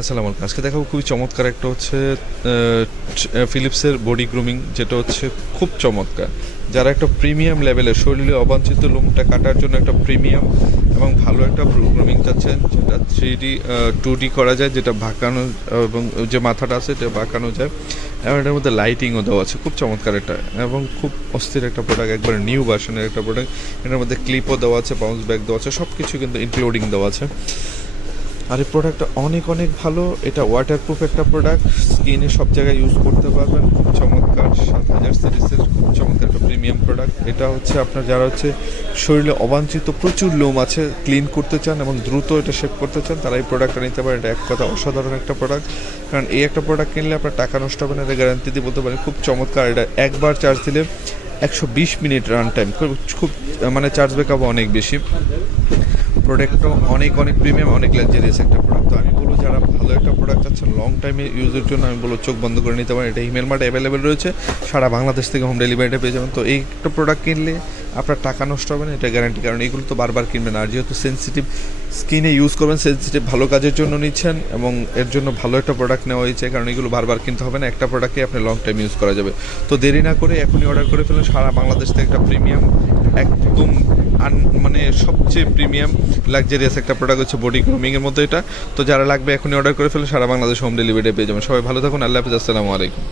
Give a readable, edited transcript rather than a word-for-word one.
আসসালামু আলাইকুম। আজকে দেখাবো খুবই চমৎকার একটা হচ্ছে ফিলিপসের বডি গ্রুমিং, যেটা হচ্ছে খুব চমৎকার। যারা একটা প্রিমিয়াম লেভেলের শরীরে অবাঞ্ছিত লোমটা কাটার জন্য একটা প্রিমিয়াম এবং ভালো একটা গ্রুমিং চাচ্ছেন, যেটা 3D 2D করা যায়, যেটা বাঁকানো এবং যে মাথাটা আছে এটা বাঁকানো যায়, এবং এটার মধ্যে লাইটিংও দেওয়া আছে। খুব চমৎকার এটা এবং খুব অস্থির একটা প্রোডাক্ট, একবারে নিউ ভার্সনের একটা প্রোডাক্ট। এটার মধ্যে ক্লিপও দেওয়া আছে, বাউন্স ব্যাক দেওয়া আছে, সব কিছু কিন্তু ইনক্লুডিং দেওয়া আছে। আর এই প্রোডাক্টটা অনেক অনেক ভালো। এটা ওয়াটারপ্রুফ একটা প্রোডাক্ট, স্কিনে সব জায়গায় ইউজ করতে পারবেন। খুব চমৎকার 7000 সিরিজের খুব চমৎকার একটা প্রিমিয়াম প্রোডাক্ট। এটা হচ্ছে আপনার যারা হচ্ছে শরীরে অবাঞ্ছিত প্রচুর লোম আছে, ক্লিন করতে চান এবং দ্রুত এটা শেভ করতে চান, তারা এই প্রোডাক্টটা নিতে পারেন। এটা এক কথা অসাধারণ একটা প্রোডাক্ট, কারণ এই একটা প্রোডাক্ট কিনলে আপনার টাকা নষ্ট হবে না, এটা গ্যারান্টি দিয়ে বলতে পারেন। খুব চমৎকার। এটা একবার চার্জ দিলে 120 মিনিট রান টাইম, খুব মানে চার্জ ব্যাকআপ অনেক বেশি। প্রোডাক্টও অনেক অনেক প্রিমিয়াম, অনেক লাক্সারিয়াস একটা প্রোডাক্ট। তো আমি বলবো যারা ভালো একটা প্রোডাক্ট চাচ্ছেন লং টাইমে ইউজের জন্য, আমি বলবো চোখ বন্ধ করে নিতে পারেন। এটা হিমেল মার্টে অ্যাভেলেবেল রয়েছে, সারা বাংলাদেশ থেকে হোম ডেলিভারিটা পেয়ে যাবেন। তো এই একটা প্রোডাক্ট কিনলে আপনার টাকা নষ্ট হবে না, এটা গ্যারান্টি, কারণ এগুলো তো বারবার কিনবেন। আর যেহেতু সেন্সিটিভ স্কিনে ইউজ করবেন, সেন্সিটিভ ভালো কাজের জন্য নিচ্ছেন এবং এর জন্য ভালো একটা প্রোডাক্ট নেওয়া হয়েছে, কারণ এগুলো বারবার কিনতে হবে না, একটা প্রোডাক্টে আপনি লং টাইম ইউজ করা যাবে। তো দেরি না করে এখনই অর্ডার করে ফেলুন। সারা বাংলাদেশ থেকে একটা প্রিমিয়াম, একদম মানে সবচেয়ে প্রিমিয়াম লাক্সারিয়াস একটা প্রোডাক্ট হচ্ছে বডি গ্রুমিংয়ের মধ্যে এটা। তো যারা লাগবে এখনই অর্ডার করে ফেলুন, সারা বাংলাদেশ হোম ডেলিভারি পেয়ে যাবেন। সবাই ভালো থাকুন, আল্লাহ হাফিজ, আসসালামু আলাইকুম।